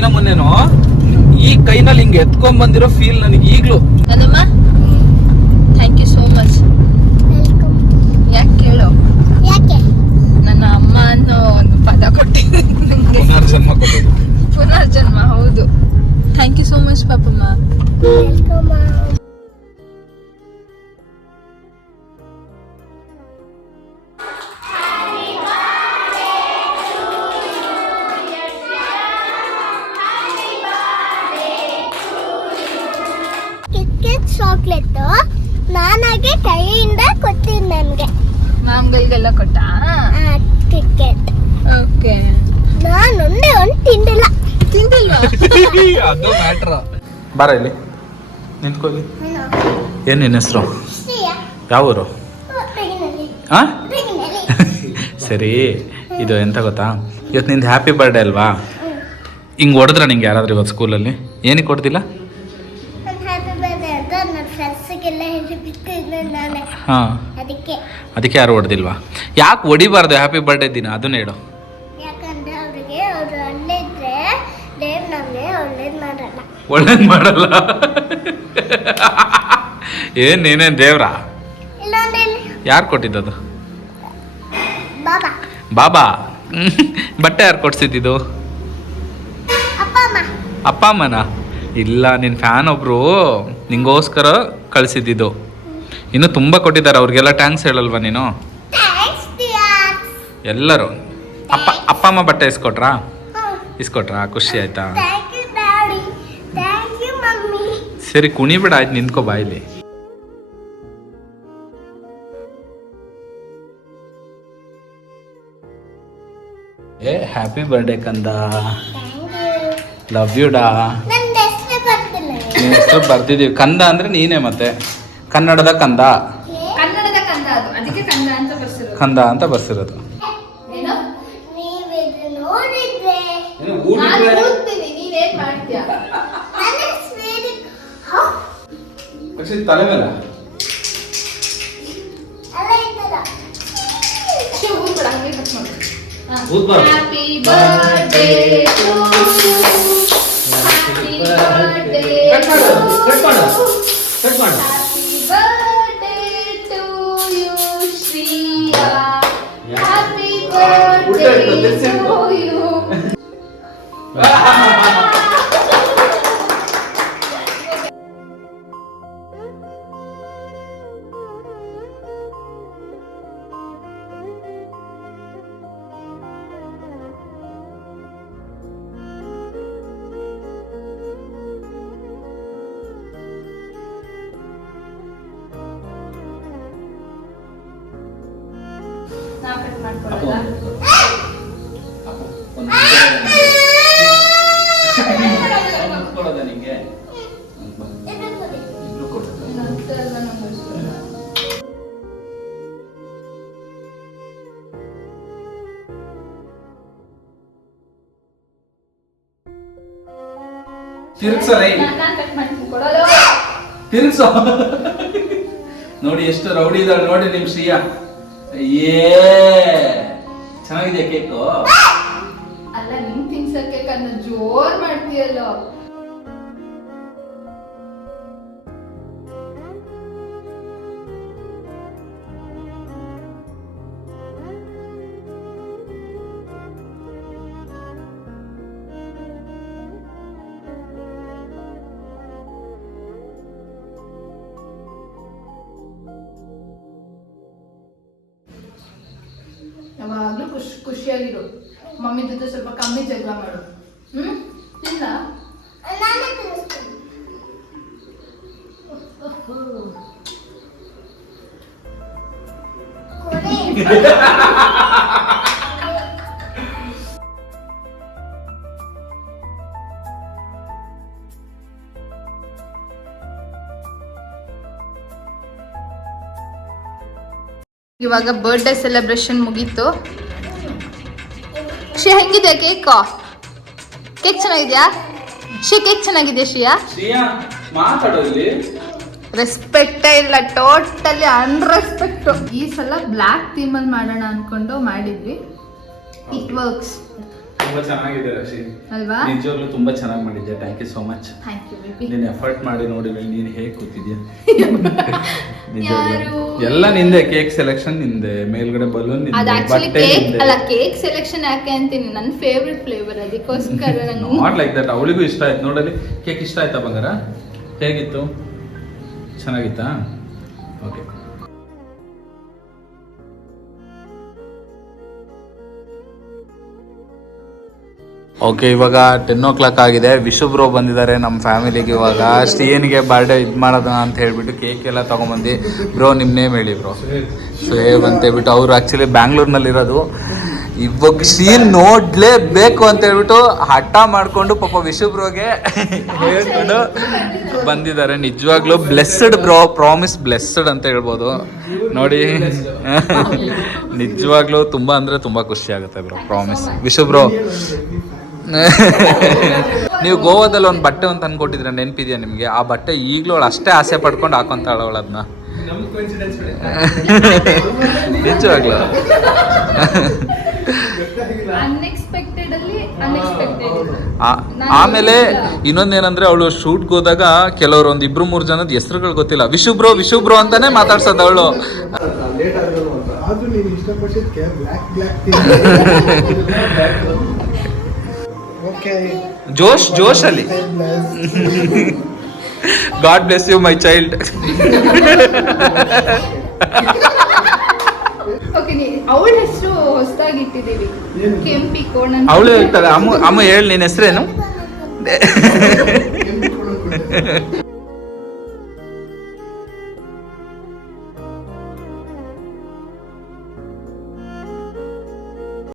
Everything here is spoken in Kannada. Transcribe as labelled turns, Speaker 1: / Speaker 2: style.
Speaker 1: ನಮ್ಮನ್ನೇನೋ ಈ ಕೈನಲ್ಲಿ ಹಿಂಗೆ ಎತ್ಕೊಂಡ್ ಬಂದಿರೋ ಫೀಲ್ ನನಗೆ ಈಗ್ಲೂ
Speaker 2: ಚಾಕ್ಲೇಟ್ ನಾನಾಗೆ ಕೈಯಿಂದ ಕೊಟ್ಟಿದ್ ನನಗೆ.
Speaker 3: ಮಾಮ್ಗಳಿಗೆಲ್ಲ ಕೊಟ್ಟ?
Speaker 2: Ticket
Speaker 3: okay.
Speaker 2: ನಾನೊಂದೇ ಒಂದು ತಿಂದಿಲ್ಲ.
Speaker 3: ತಿಂದಿಲ್ವಾ?
Speaker 1: ಅದು ಮ್ಯಾಟ್ರ ಬಾರ ಇಲ್ಲಿ. ನಿಂತ್ಕೊಳ್ಳಿ. ಏನು ನಿನ್ನ ಹೆಸರು? ಯಾವ ಊರು ಆ? ಸರಿ ಇದು ಎಂತ ಗೊತ್ತಾ? ಇವತ್ತು ನಿಂದು ಹ್ಯಾಪಿ ಬರ್ಡೇ ಅಲ್ವಾ? ಹಿಂಗೆ ಹೊಡೆದ್ರ ನಿಂಗೆ ಯಾರಾದ್ರೂ ಇವತ್ತು ಸ್ಕೂಲಲ್ಲಿ ಏನಕ್ಕೆ ಕೊಡ್ತಿಲ್ಲ ಹಾಂ.
Speaker 2: ಅದಕ್ಕೆ.
Speaker 1: ಯಾರು ಹೊಡೆದಿಲ್ವಾ? ಯಾಕೆ ಹೊಡಿಬಾರ್ದು? ಹ್ಯಾಪಿ ಬರ್ಡೇ ದಿನ. ಅದನ್ನ ಹೇಳು.
Speaker 2: ಒಳ್ಳೇದು ಮಾಡಲ್ಲ.
Speaker 1: ಏನ್ ನೀನೇನ್ ದೇವ್ರಾ? ಯಾರು ಕೊಟ್ಟಿದ್ದದು?
Speaker 2: ಬಾಬಾ.
Speaker 1: ಬಾಬಾ? ಬಟ್ಟೆ ಯಾರು ಕೊಡ್ಸಿದ್ದು
Speaker 2: ಅಪ್ಪ ಅಮ್ಮ.
Speaker 1: ಅಪ್ಪ ಅಮ್ಮನ? ಇಲ್ಲ ನಿನ್ನ ಫ್ಯಾನ್ ಒಬ್ರು ನಿಂಗೋಸ್ಕರ ಕಳಿಸಿದ್ದು ಇನ್ನು ತುಂಬ ಕೊಟ್ಟಿದ್ದಾರೆ ಅವ್ರಿಗೆಲ್ಲ ಟ್ಯಾಂಕ್ಸ್ ಹೇಳಲ್ವಾ ನೀನು? ಎಲ್ಲರೂ. ಅಪ್ಪ ಅಪ್ಪ ಅಮ್ಮ ಬಟ್ಟೆ ಇಸ್ಕೊಟ್ರಾ? ಇಸ್ಕೊಟ್ರಾ? ಖುಷಿ ಆಯ್ತಾ? ಸರಿ ಕುಣಿಬಿಡ ಆಯ್ತು ನಿಂತ್ಕೋ ಬಾಯಿಲಿ ಏ ಹ್ಯಾಪಿ ಬರ್ಡೇ ಕಂದ. ಲವ್ ಯು ಡಾ.
Speaker 2: ಹೆಸರು
Speaker 1: ಬರ್ತಿದ್ದೀವಿ ಬರ್ತಿದೀವಿ ಕಂದ ಅಂದ್ರೆ ನೀನೇ ಮತ್ತೆ. ಕನ್ನಡದ ಕಂದ.
Speaker 3: ಕನ್ನಡದ ಕಂದ ಅದು. ಅದಕ್ಕೆ ಕಂದ ಅಂತ ಬರ್ಸಿರೋದು.
Speaker 1: ಕಂದ ಅಂತ ಬರ್ಸಿರೋದು.
Speaker 3: ಏನು? ನಾನು ನೀನೇನ್ ಮಾಡ್ತೀಯ?
Speaker 1: ತಲೆ ಮೇಲೆ.
Speaker 3: ಹಂಗೆ ಕಟ್ ಮಾಡು.
Speaker 1: ಊದ್ಬಾರ್ದು. ಕಟ್ ಮಾಡು, ಕಟ್ ಮಾಡು, ಕಟ್ ಮಾಡು.
Speaker 3: ಹ್ಯಾಪಿ
Speaker 1: ಉಲ್ಟಾ
Speaker 3: ಬರ್ಡೇ ಕಟ್ ಮಾಡ್ತೀನಿ ಕೊಡೋದು.
Speaker 1: ತಿರ್ಗ್ಸೋ. ನೋಡಿ ಎಷ್ಟು ರೌಡಿ ಇದ್ದಾಳೆ ನೋಡಿ ನಿಮ್ ಶ್ರೀಯಾ. ಏ ಚೆನ್ನಾಗಿದೆಯಾ ಕೇಕು?
Speaker 3: ಅಲ್ಲ ನಿನ್ ತಿನ್ಸಕ್ಕೆ ಕೇಕನ್ನು ಜೋರ್ ಮಾಡ್ತೀಯಲ್ಲೋ. ಖುಷಿಯಾಗಿರು. ಮಮ್ಮಿ ಜೊತೆ ಸ್ವಲ್ಪ ಕಮ್ಮಿ ಜಗಳ ಮಾಡು. ಹ್ಮ್? ಇಲ್ಲ? ಇವಾಗ ಬರ್ಡೇ ಸೆಲೆಬ್ರೇಷನ್ ಮುಗೀತು. ಶ್ರೀ ಹೆಂಗಿದೆ ಕೇಕ್? ಕೇಕ್ ಚೆನ್ನಾಗಿದ್ಯಾ? ಶ್ರೀ ಕೇಕ್ ಚೆನ್ನಾಗಿದ್ಯಾ ಶ್ರೀಯಾ?
Speaker 1: ಶ್ರೀಯಾ ಮಾತಾಡೋ ಇಲ್ಲಿ.
Speaker 3: ರೆಸ್ಪೆಕ್ಟೇ ಇಲ್ಲ ಟೋಟಲಿ ಅನ್ರೆಸ್ಪೆಕ್ಟ್ ಈ ಸಲ ಬ್ಲ್ಯಾಕ್ ಥೀಮಲ್ಲಿ ಮಾಡೋಣ ಅಂದ್ಕೊಂಡು ಮಾಡಿದ್ವಿ. ಇಟ್ ವರ್ಕ್ಸ್
Speaker 1: ತುಂಬಾ ಚೆನ್ನಾಗಿದೆ ರಶಿ.
Speaker 3: ಅಲ್ವಾ?
Speaker 1: ನಿಜವಾಗ್ಲೂ ತುಂಬಾ ಚೆನ್ನಾಗಿ ಮಾಡಿದ್ಯಾ thank you so much
Speaker 3: thank you baby
Speaker 1: ನೀನ್ ಎಫರ್ಟ್ ಮಾಡಿ ನೋಡಿ ನೀನ್ ಹೇಗೆ ಕೂತಿದ್ಯಾ?
Speaker 3: ಯಾರು?
Speaker 1: ಎಲ್ಲ ನಿಂದೆ ಕೇಕ್ ಸೆಲೆಕ್ಷನ್ ನಿಂದೆ ಮೇಲ್ಗಡೆ ಬಲೂನ್
Speaker 3: ಅದು
Speaker 1: ನಿಂದೆ
Speaker 3: ಆಕ್ಚುಲಿ
Speaker 1: ಬಟ್ಟೆ
Speaker 3: ಕೇಕ್
Speaker 1: ನಿಂದೆ.
Speaker 3: ಅಲ್ಲ ಕೇಕ್ ಸೆಲೆಕ್ಷನ್ ಯಾಕೆ ಅಂತೀನಿ? ನನ್ನ ಫೇವ್ರೆಟ್ ಫ್ಲೇವರ್ ಅದಕ್ಕೋಸ್ಕರ ನಂಗೆ
Speaker 1: ನಾಟ್ ಲೈಕ್ ದಟ್ ಅವಳಿಗೂ ಇಷ್ಟ ಆಯ್ತು. ನೋಡಲಿ ಕೇಕ್ ಇಷ್ಟ ಆಯ್ತಾ ಬಂಗಾರ? ಹೇಗಿತ್ತು? ಚೆನ್ನಾಗಿತ್ತಾ? ಓಕೆ ಓಕೆ ಇವಾಗ ಟೆನ್ ಓ ಕ್ಲಾಕ್ ಆಗಿದೆ. ವಿಶು ಬ್ರೋ ಬಂದಿದ್ದಾರೆ ನಮ್ಮ ಫ್ಯಾಮಿಲಿಗೆ ಇವಾಗ. ಸ್ಟೀನ್ಗೆ ಬರ್ಡೇ ಇದು ಮಾಡೋದ ಅಂತ ಹೇಳಿಬಿಟ್ಟು ಕೇಕ್ ಎಲ್ಲ ತೊಗೊಂಬಂದು. ಬ್ರೋ ನಿಮ್ಮ ನೇಮ್ ಹೇಳಿ ಬ್ರೋ ಸುಹೇಬ್ ಅಂತ ಹೇಳ್ಬಿಟ್ಟು ಅವರು ಆ್ಯಕ್ಚುಲಿ ಬ್ಯಾಂಗ್ಳೂರ್ನಲ್ಲಿರೋದು ಇವಾಗ ಸೀನ್ ನೋಡ್ಲೇಬೇಕು ಅಂತ ಹೇಳ್ಬಿಟ್ಟು ಹಠ ಮಾಡಿಕೊಂಡು ಪಾಪ ವಿಶು ಬ್ರೋಗೆ ಹೇಳ್ಕೊಂಡು ಬಂದಿದ್ದಾರೆ. ನಿಜವಾಗ್ಲೂ ಬ್ಲೆಸ್ಸಡ್ ಬ್ರೋ ಪ್ರಾಮಿಸ್ ಬ್ಲೆಸ್ಸಡ್ ಅಂತ ಹೇಳ್ಬೋದು. ನೋಡಿ. ನಿಜವಾಗ್ಲೂ ತುಂಬ ಅಂದರೆ ತುಂಬ ಖುಷಿ ಆಗುತ್ತೆ ಬ್ರೋ ಪ್ರಾಮಿಸ್ ವಿಶು ಬ್ರೋ ನೀವು ಗೋವಾದಲ್ಲಿ ಒಂದು ಬಟ್ಟೆ ಒಂದು ತಂದ್ಕೊಟ್ಟಿದ್ರೆ ನೆನಪಿದ್ಯಾ ನಿಮಗೆ? ಆ ಬಟ್ಟೆ ಈಗಲೂ ಅವಳು ಅಷ್ಟೇ ಆಸೆ ಪಡ್ಕೊಂಡು ಹಾಕೊಂತಾಳ ಅವಳು ಅದನ್ನ ನಿಜವಾಗ್ಲೂ.
Speaker 3: ಅನ್ಎಕ್ಸ್ಪೆಕ್ಟೆಡ್ ಅಲ್ಲಿ ಅನ್ಎಕ್ಸ್ಪೆಕ್ಟೆಡ್
Speaker 1: ಆ- ಆಮೇಲೆ ಇನ್ನೊಂದೇನಂದ್ರೆ ಅವಳು ಶೂಟ್ ಹೋದಾಗ ಕೆಲವರು ಒಂದು ಇಬ್ರು ಮೂರು ಜನದ ಹೆಸರುಗಳು ಗೊತ್ತಿಲ್ಲ. ವಿಶು ಬ್ರೋ ವಿಶು ಬ್ರೋ ಅಂತಾನೆ ಮಾತಾಡ್ಸೋದು ಅವಳು. ಜೋಶ್ ಜೋಶ್ ಅಲ್ಲಿ God bless you my child
Speaker 3: okay ನೀ ಅವಳ ಹೆಸರು ಹೊಸದಾಗಿ ಇಟ್ಟಿದ್ದೀವಿ
Speaker 4: ಏನು?
Speaker 3: ಕೆಂಪಿ ಕೋಣ
Speaker 1: ಅವಳು ಹೇಳ್ತಾಳೆ ಅಮ್ಮ ಅಮ್ಮ ಹೇಳಿ ನಿನ್ನ ಹೆಸರೇನು?